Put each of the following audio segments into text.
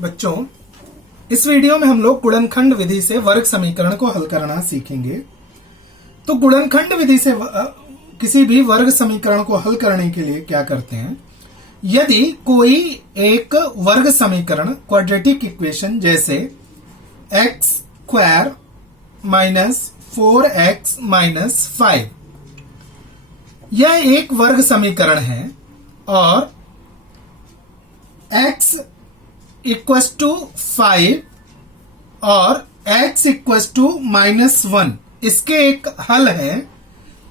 बच्चों, इस वीडियो में हम लोग गुणनखंड विधि से वर्ग समीकरण को हल करना सीखेंगे। तो गुणनखंड विधि से किसी भी वर्ग समीकरण को हल करने के लिए क्या करते हैं, यदि कोई एक वर्ग समीकरण क्वाड्रेटिक इक्वेशन जैसे x square minus 4x minus 5 यह एक वर्ग समीकरण है और x इक्वस टू 5 और x इक्वस टू -1 इसके एक हल है,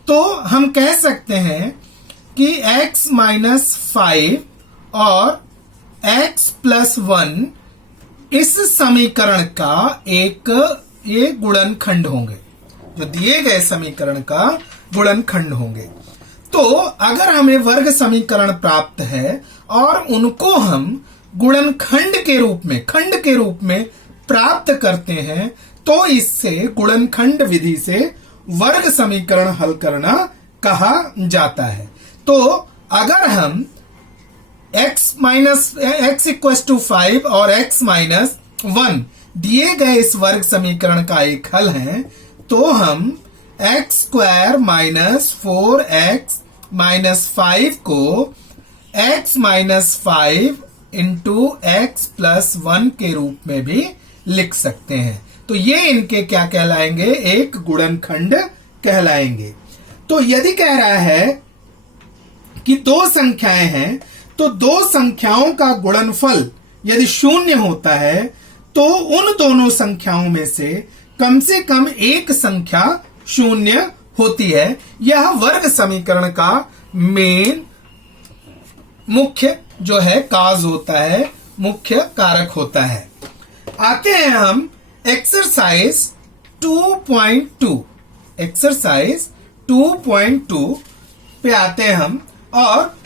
तो हम कह सकते हैं कि x माइनस 5 और x प्लस 1 इस समीकरण का एक ये गुणनखंड होंगे, जो दिए गए समीकरण का गुणनखंड होंगे। तो अगर हमें वर्ग समीकरण प्राप्त है और उनको हम गुणनखंड के रूप में खंड के रूप में प्राप्त करते हैं, तो इससे गुणनखंड विधि से वर्ग समीकरण हल करना कहा जाता है। तो अगर हम x इक्वस टू 5 और x माइनस 1 दिए गए इस वर्ग समीकरण का एक हल है, तो हम x square minus 4x minus 5 को x minus 5 into x plus 1 के रूप में भी लिख सकते हैं। तो ये इनके क्या कहलाएंगे, एक गुणनखंड कहलाएंगे। तो यदि कह रहा है कि दो संख्याएं हैं, तो दो संख्याओं का गुणनफल यदि शून्य होता है, तो उन दोनों संख्याओं में से कम एक संख्या शून्य होती है। यह वर्ग समीकरण का मेन मुख्य जो है काज होता है, मुख्य कारक होता है। आते हैं हम एक्सरसाइज 2.2 एक्सरसाइज 2.2 पे आते हैं हम, और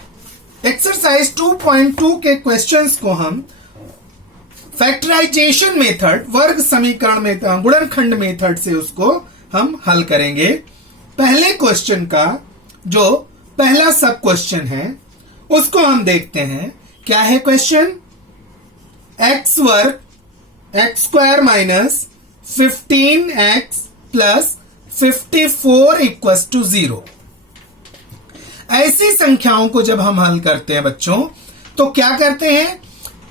एक्सरसाइज 2.2 के क्वेश्चंस को हम फैक्टराइजेशन मेथड, वर्ग समीकरण मेथड, गुणनखंड मेथड से उसको हम हल करेंगे। पहले क्वेश्चन का जो पहला सब क्वेश्चन है उसको हम देखते हैं। क्या है क्वेश्चन? एक्स वर्ग x square minus 15x plus 54 equals to 0। ऐसी संख्याओं को जब हम हल करते हैं बच्चों, तो क्या करते हैं,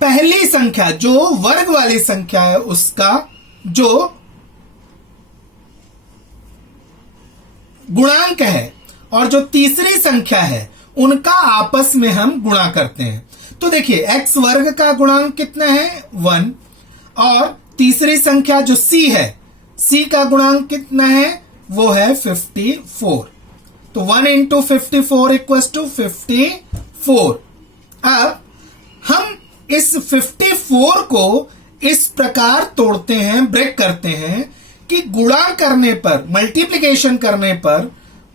पहली संख्या जो वर्ग वाली संख्या है उसका जो गुणांक है और जो तीसरी संख्या है उनका आपस में हम गुणा करते हैं। तो देखिए, x वर्ग का गुणांक कितना है 1, और तीसरी संख्या जो c है, c का गुणांक कितना है, वो है 54। तो 1 इंटू 54 इक्वस टू 54। अब हम इस 54 को इस प्रकार तोड़ते हैं, ब्रेक करते हैं कि गुणा करने पर, मल्टीप्लिकेशन करने पर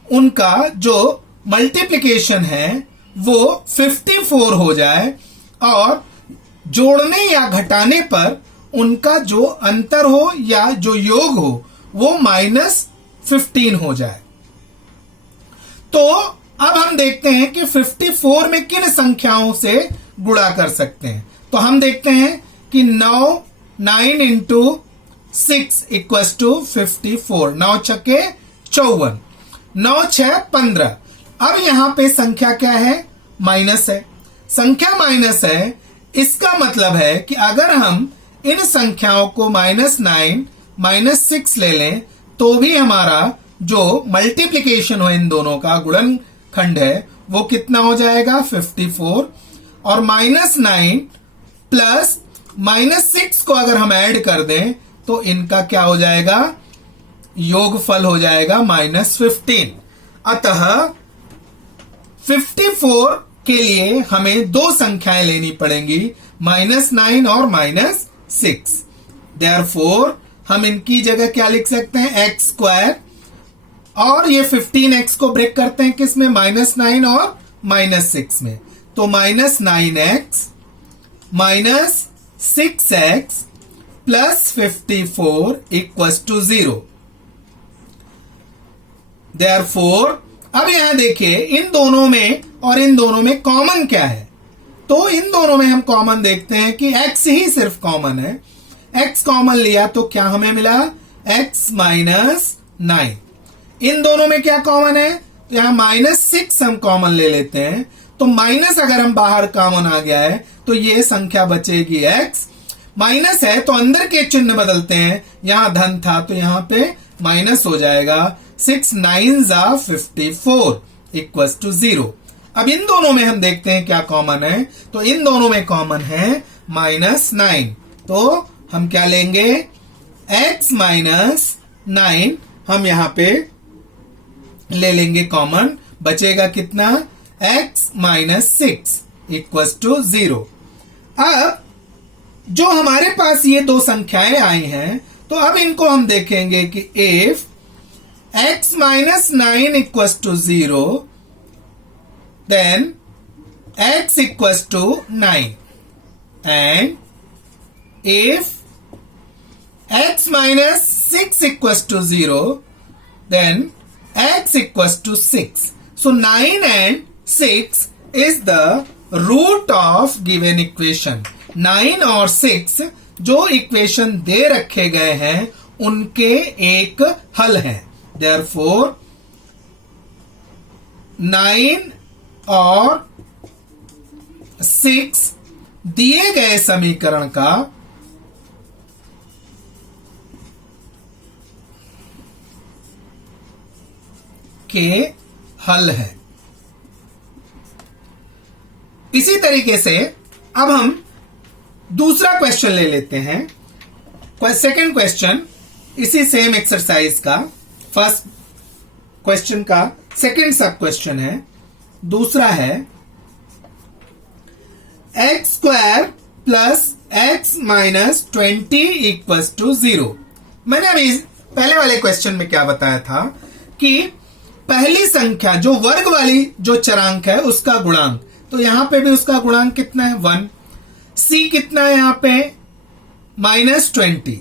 उनका जो मल्टीप्लिकेशन है वो 54 हो जाए, और जोड़ने या घटाने पर उनका जो अंतर हो या जो योग हो वो -15 हो जाए। तो अब हम देखते हैं कि 54 में किन संख्याओं से गुणा कर सकते हैं। तो हम देखते हैं कि 9 इंटू 6 इक्वस टू 54, 9 छक्के 54, 9 6 15। अब यहां पे संख्या क्या है, माइनस है। संख्या माइनस है, इसका मतलब है कि अगर हम इन संख्याओं को -9 -6 ले लें, तो भी हमारा जो मल्टीप्लिकेशन हो इन दोनों का, गुणनखंड है, वो कितना हो जाएगा 54। और -9 प्लस -6 को अगर हम ऐड कर दें तो इनका क्या हो जाएगा, योगफल हो जाएगा -15। अतः 54 के लिए हमें दो संख्याएं लेनी पड़ेंगी, -9 और -6। देयरफॉर हम इनकी जगह क्या लिख सकते हैं, एक्स स्क्वायर, और ये 15x को ब्रेक करते हैं किसमें, -9 और -6 में। तो -9x minus 6x plus 54 equals to 0। Therefore अब यहां देखिए, इन दोनों में और इन दोनों में कॉमन क्या है, तो इन दोनों में हम कॉमन देखते हैं कि x ही सिर्फ कॉमन है। x कॉमन लिया तो क्या हमें मिला, x माइनस 9। इन दोनों में क्या कॉमन है, तो यहां -6 हम कॉमन ले लेते हैं, तो माइनस अगर हम बाहर कॉमन आ गया है तो ये संख्या बचेगी x। माइनस है तो अंदर के चिन्ह बदलते हैं, यहां धन था तो यहां पे माइनस हो जाएगा। 6 9 54 इक्वल टू 0। अब इन दोनों में हम देखते हैं क्या कॉमन है, तो इन दोनों में कॉमन है -9। तो हम क्या लेंगे, x माइनस 9 हम यहां पे ले लेंगे कॉमन, बचेगा कितना, x माइनस 6 इक्वल टू 0। अब जो हमारे पास ये दो संख्याएं आई हैं, तो अब इनको हम देखेंगे कि if x minus 9 equal to 0 then x equal to 9 and if x minus 6 equals to 0, then x equals to 6. So 9 and 6 is the root of given equation. 9 और 6 जो इक्वेशन दे रखे गए हैं उनके एक हल हैं। Therefore 9 और 6 दिए गए समीकरण का के हल है। इसी तरीके से अब हम दूसरा क्वेश्चन ले लेते हैं। सेकंड क्वेश्चन इसी सेम एक्सरसाइज का फर्स्ट क्वेश्चन का सेकंड सब क्वेश्चन है। दूसरा है x square plus x minus 20 equal to 0। मैंने अभी पहले वाले क्वेश्चन में क्या बताया था कि पहली संख्या जो वर्ग वाली जो चरांक है उसका गुणांक, तो यहां पे भी उसका गुणांक कितना है 1। c कितना है यहां पे -20,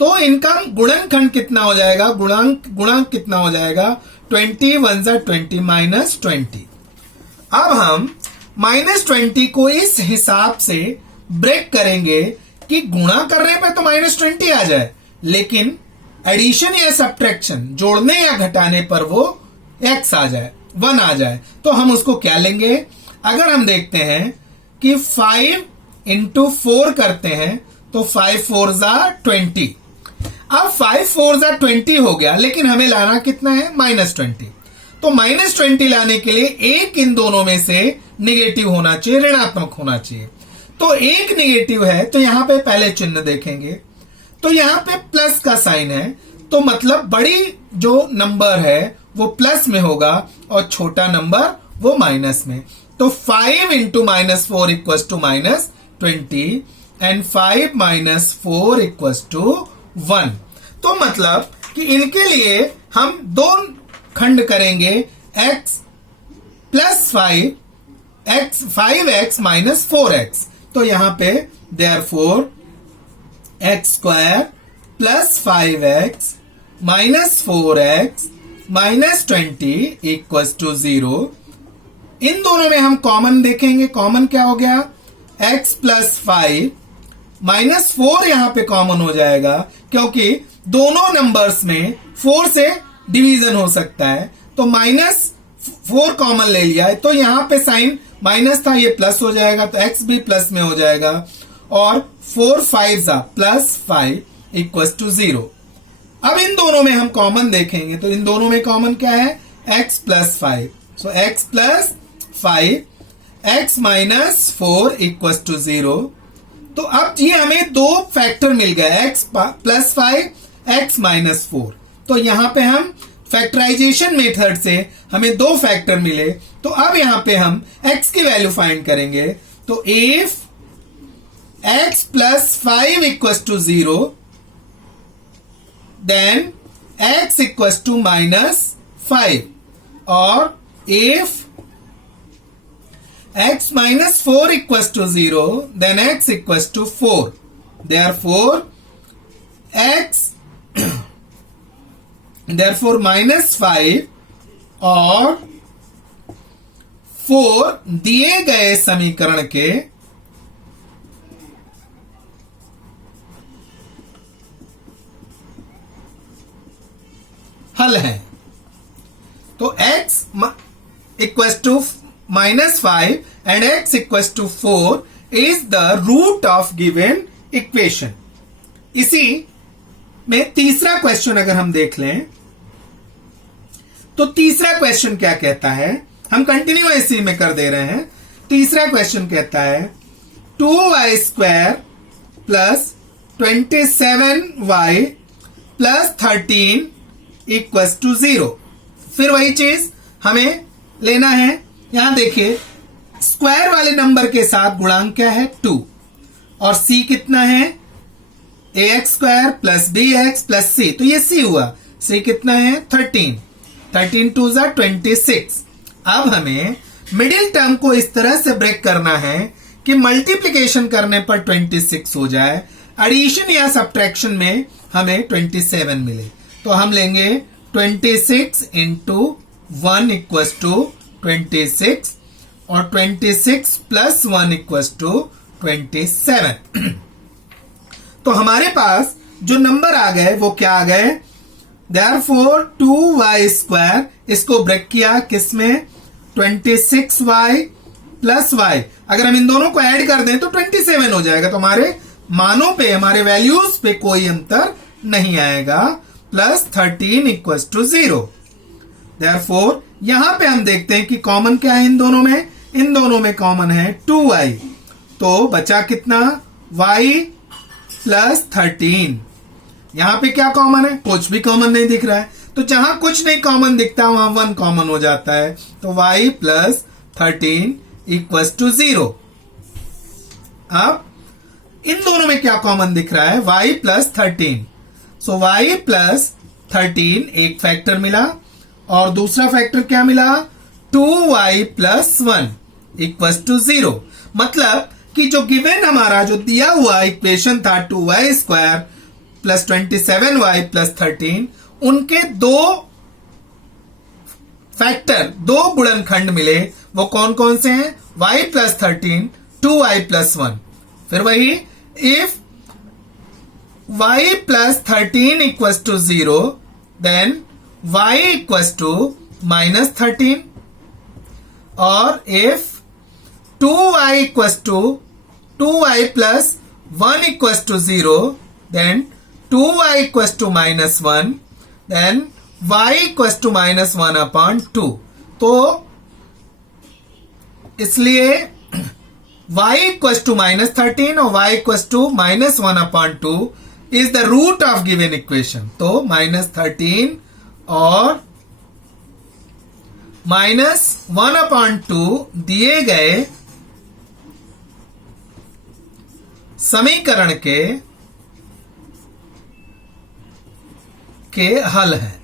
तो इनका गुणनखंड कितना हो जाएगा, गुणांक कितना हो जाएगा 20 1 20 -20। अब हम -20 को इस हिसाब से ब्रेक करेंगे कि गुणा करने पे तो -20 आ जाए, लेकिन एडिशन या सब्ट्रैक्शन जोड़ने या घटाने पर वो x आ जाए, 1 आ जाए। तो हम उसको क्या लेंगे, अगर हम देखते हैं कि 5 इंटू 4 करते हैं तो 5 4 20। अब 5 4 20 हो गया, लेकिन हमें लाना कितना है -20। तो -20 लाने के लिए एक इन दोनों में से निगेटिव होना चाहिए, ऋणात्मक होना चाहिए। तो एक निगेटिव है तो यहां पे पहले चिन्ह देखेंगे, तो यहां पे प्लस का साइन है, तो मतलब बड़ी जो नंबर है वो प्लस में होगा और छोटा नंबर वो माइनस में। तो 5 into -4 equal to -20 and 5 -4 equal to 1। तो मतलब कि इनके लिए हम दो खंड करेंगे, x plus 5x minus 4x। तो यहां पे therefore x square plus 5x minus 4x minus 20 equal to 0। इन दोनों में हम कॉमन देखेंगे, कॉमन क्या हो गया, x प्लस 5 माइनस 4 यहां पे कॉमन हो जाएगा, क्योंकि दोनों नंबर्स में 4 से डिवीजन हो सकता है। तो -4 कॉमन ले लिया है, तो यहां पे साइन माइनस था, ये प्लस हो जाएगा, तो x भी प्लस में हो जाएगा और 4 5 प्लस 5 इक्वल टू 0। अब इन दोनों में हम कॉमन देखेंगे, तो इन दोनों में कॉमन क्या है, x plus 5। So x plus 5 x minus 4 equal to 0। तो अब ये हमें दो फैक्टर मिल गए, x प्लस 5 x माइनस 4। तो यहां पे हम फैक्टराइजेशन मेथड से हमें दो फैक्टर मिले, तो अब यहां पे हम x की वैल्यू फाइंड करेंगे। तो if x plus 5 equal to 0 then x equals to -5, or if x minus 4 equals to 0, then x equals to 4. Therefore -5 or 4 दिए गए समीकरण के हल हैं। तो x equals to -5 and x equals to 4 is the root of given equation. इसी में तीसरा क्वेश्चन अगर हम देख लें तो तीसरा क्वेश्चन क्या कहता है, हम कंटिन्यू इसी में कर दे रहे हैं। तीसरा क्वेश्चन कहता है 2y² plus 27y plus 13 equals to 0। फिर वही चीज हमें लेना है। यहां देखिए स्क्वायर वाले नंबर के साथ गुणांक क्या है 2 और c कितना है ax² plus bx plus c, तो ये c हुआ। c कितना है 13 2 = 26। अब हमें मिडिल टर्म को इस तरह से ब्रेक करना है कि मल्टीप्लिकेशन करने पर 26 हो जाए, एडिशन या सब्ट्रैक्शन में हमें 27 मिले। तो हम लेंगे 26 इंटू 1 इक्वल्स टू 26 और 26 प्लस 1 इक्वल्स टू 27। तो हमारे पास जो नंबर आ गए वो क्या आ गए, therefore 2y², इसको ब्रेक किया किसमें 26y प्लस y, अगर हम इन दोनों को ऐड कर दें तो 27 हो जाएगा। तो हमारे मानों पे, हमारे वैल्यूज पे कोई अंतर नहीं आएगा। Plus 13 equals to 0। therefore यहां पे हम देखते हैं कि कॉमन क्या है इन दोनों में कॉमन है 2y, तो बचा कितना y प्लस 13। यहां पे क्या कॉमन है, कुछ भी कॉमन नहीं दिख रहा है, तो जहां कुछ नहीं कॉमन दिखता वहां 1 कॉमन हो जाता है। तो y प्लस 13 इक्वल्स टू 0। अब इन दोनों में क्या कॉमन दिख रहा है, y प्लस 13। सो y प्लस 13 एक फैक्टर मिला और दूसरा फैक्टर क्या मिला 2y प्लस 1 इक्वल्स टू 0। मतलब कि जो गिवन हमारा जो दिया हुआ इक्वेशन था 2y² प्लस 27y प्लस 13, उनके दो फैक्टर, दो गुणनखंड मिले। वो कौन कौन से हैं, y प्लस 13, 2y प्लस 1। फिर वही if y plus 13 equals to 0 then y equals to minus 13, और if 2y equals to 2y plus 1 equals to 0 then 2y equals to minus 1 then y equals to minus 1 upon 2। तो इसलिए y equals to minus 13 और y equals to minus 1 upon 2 is the root of given equation. तो minus 13 और minus 1 upon 2 दिए गए समीकरण के हल हैं।